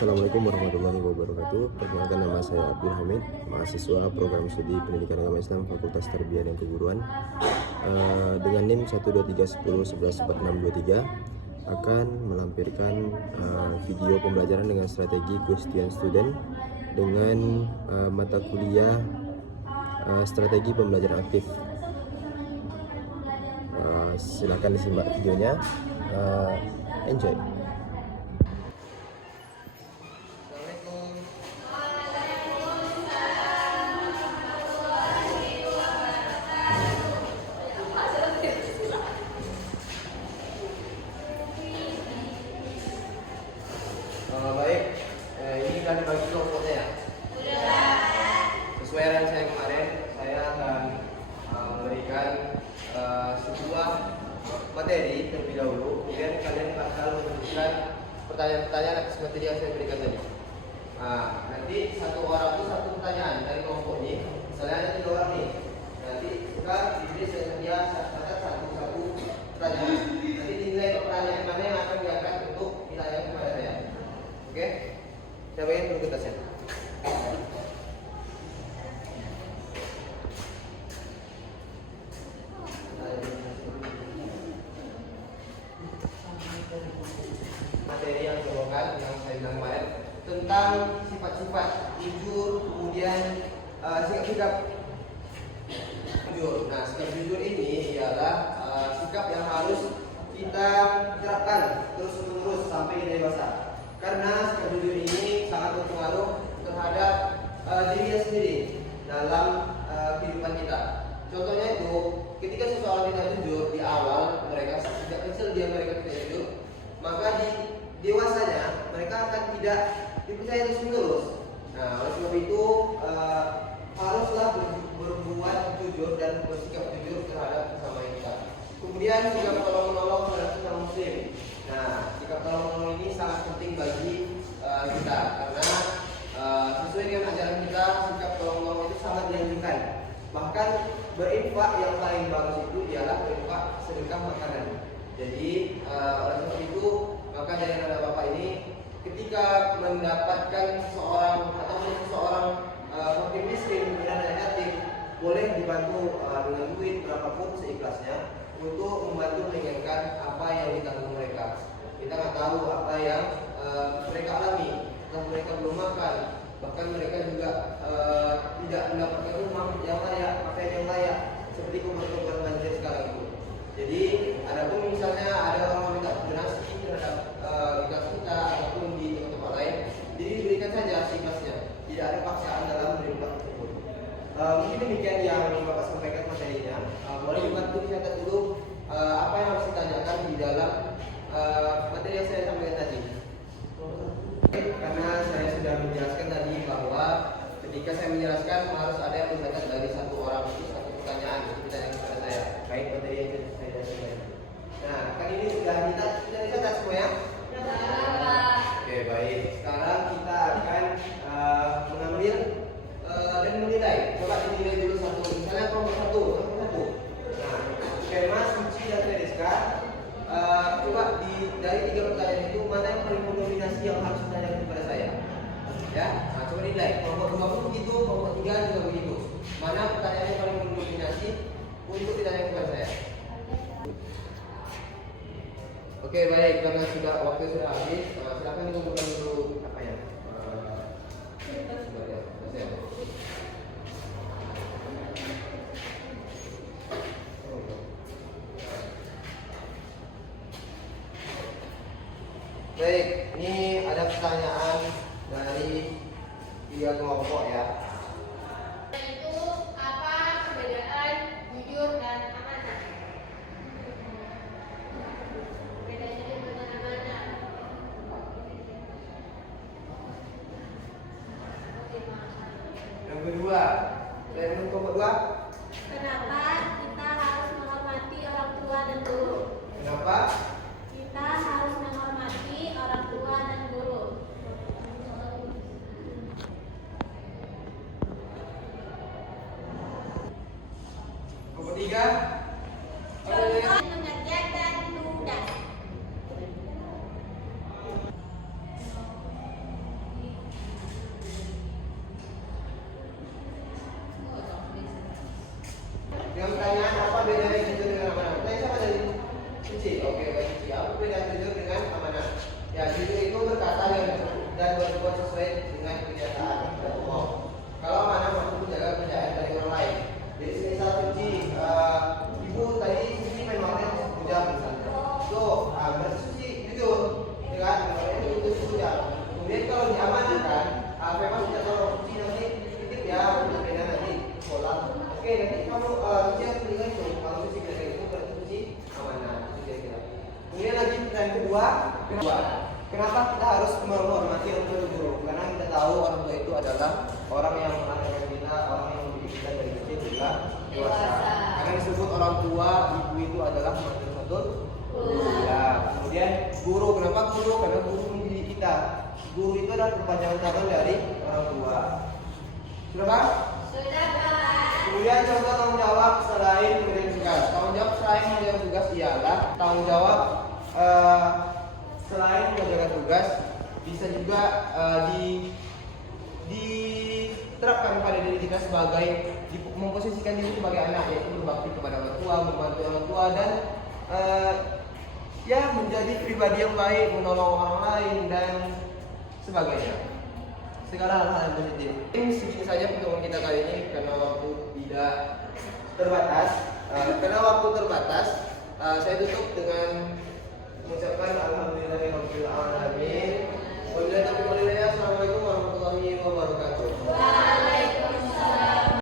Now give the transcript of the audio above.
Assalamualaikum warahmatullahi wabarakatuh. Perkenalkan, nama saya Abdul Hamid, mahasiswa program studi Pendidikan Agama Islam Fakultas Tarbiyah dan Keguruan, dengan NIM 12310114623 akan melampirkan video pembelajaran dengan strategi question student dengan mata kuliah strategi pembelajaran aktif. Silakan disimak videonya. Enjoy. Baik, ini kan dibagi kelompoknya ya? Sudah. Sesuai yang saya kemarin, saya akan memberikan sebuah materi terlebih dahulu. Kemudian kalian bakal menuliskan pertanyaan-pertanyaan atas materi yang saya berikan tadi. Nah, nanti satu orang itu satu pertanyaan dari kelompok ini. Misalnya ada 3 orang nih. Nanti kita diberi sedia satu pertanyaan. Nanti dinilai pertanyaan mana yang akan diangkat untuk ditanyakan kepada saya. Oke, siapa yang perlu kertasnya? Materi yang dibawakan yang saya bilang kemarin tentang sifat-sifat jujur, kemudian sikap-sikap jujur. Nah, sikap jujur ini ialah sikap yang harus kita terapkan terus-menerus sampai kita dewasa. Karena sikap jujur ini sangat berpengaruh terhadap dirinya sendiri dalam kehidupan kita. Contohnya itu, ketika seseorang tidak jujur di awal, mereka sejak kecil mereka tidak jujur, maka di dewasanya mereka akan tidak dipercaya terus-menerus. Nah, oleh sebab itu haruslah berbuat jujur dan bersikap jujur terhadap sesama kita. Kemudian sikap tolong-menolong terhadap sesama muslim. Nah, sikap tolong-menolong ini sangat penting bagi kita karena sesuai dengan ajaran kita, sikap tolong-menolong itu sangat dianjurkan. Bahkan berinfak yang paling bagus itu ialah berinfak sedekah makanan. Jadi oleh sebab itu maka dari anak bapak ini ketika mendapatkan seseorang atau seseorang fakir miskin dan anak yatim boleh dibantu dengan duit berapapun seikhlasnya untuk membantu meringankan apa yang ditanggung mereka. Kita nggak tahu apa yang mereka alami, dan mereka belum makan, bahkan mereka juga tidak mendapatkan rumah yang layak, pakaian yang layak, seperti korban banjir sekarang itu. Jadi, adapun misalnya ada orang minta donasi terhadap kita ataupun di tempat lain, jadi diberikan saja seikhlasnya, tidak ada paksaan dalam menerima tersebut. Mungkin demikian yang Bapak sampaikan materinya. Boleh dibantu dicatat dulu apa yang harus ditanyakan di dalam materi yang saya sampaikan tadi. Karena saya sudah menjelaskan tadi bahwa ketika saya menjelaskan harus ada yang mencatat dari satu orang itu satu pertanyaan ditanyakan kepada saya. Baik materi yang saya sampaikan. Nah, kan ini sudah dicatat semua ya? Oke, baik. Sekarang kita akan mengambil dan menilai. Coba dinilai dulu satu. Misalnya kelompok satu. Nah, Kemas, Suci, dan Tereska. Coba dari 3 pertanyaan itu mana yang paling mendominasi yang harus ditanyakan kepada saya? Ya, nah, coba dinilai. Kelompok 2 pun begitu, kelompok 3 juga begitu. Mana pertanyaan yang paling mendominasi untuk ditanyakan kepada saya? Oke, baik. Karena waktu sudah habis, silakan dikumpulkan dulu apa ya? Baik, ini ada pertanyaan dari 3 kelompok ya. Itu apa perbedaan jujur dan amanah? Bedanya dengan amanah. Yang kedua, dari kelompok 2. Kenapa kita harus menghormati orang tua dan guru? Kenapa? Kita harus menghormati orang tua dan guru. Kelompok 3. Contoh mengerjakan tugas. suci yang penting itu. Kalau suci kira itu berarti suci amanah. Itu kira-kira. Kemudian lagi yang kedua, kenapa kita harus menghormati orang tua guru? Karena kita tahu orang tua itu adalah orang yang mengajarkan kita, orang yang mendidik kita dari kecil hingga dewasa. Karena disebut orang tua, ibu itu adalah satu. Ya. Kemudian guru, kenapa guru? Karena guru mendidik kita. Guru itu adalah perpanjangan tangan dari orang tua. Sudah Pak? Sudah, Pak. Kemudian contoh tanggung jawab selain mengerjakan tugas. Tanggung jawab selain mengerjakan tugas ialah tanggung jawab selain mengerjakan tugas bisa juga diterapkan pada diri kita sebagai memposisikan diri sebagai anak, yaitu berbakti kepada orang tua, membantu orang tua dan ya menjadi pribadi yang baik, menolong orang lain dan sebagainya. Segala hal-hal yang positif. Ini sedikit saja pertemuan kita kali ini karena waktu tidak terbatas. Saya tutup dengan mengucapkan alhamdulillahirabbil alamin. Wabillahi taufiq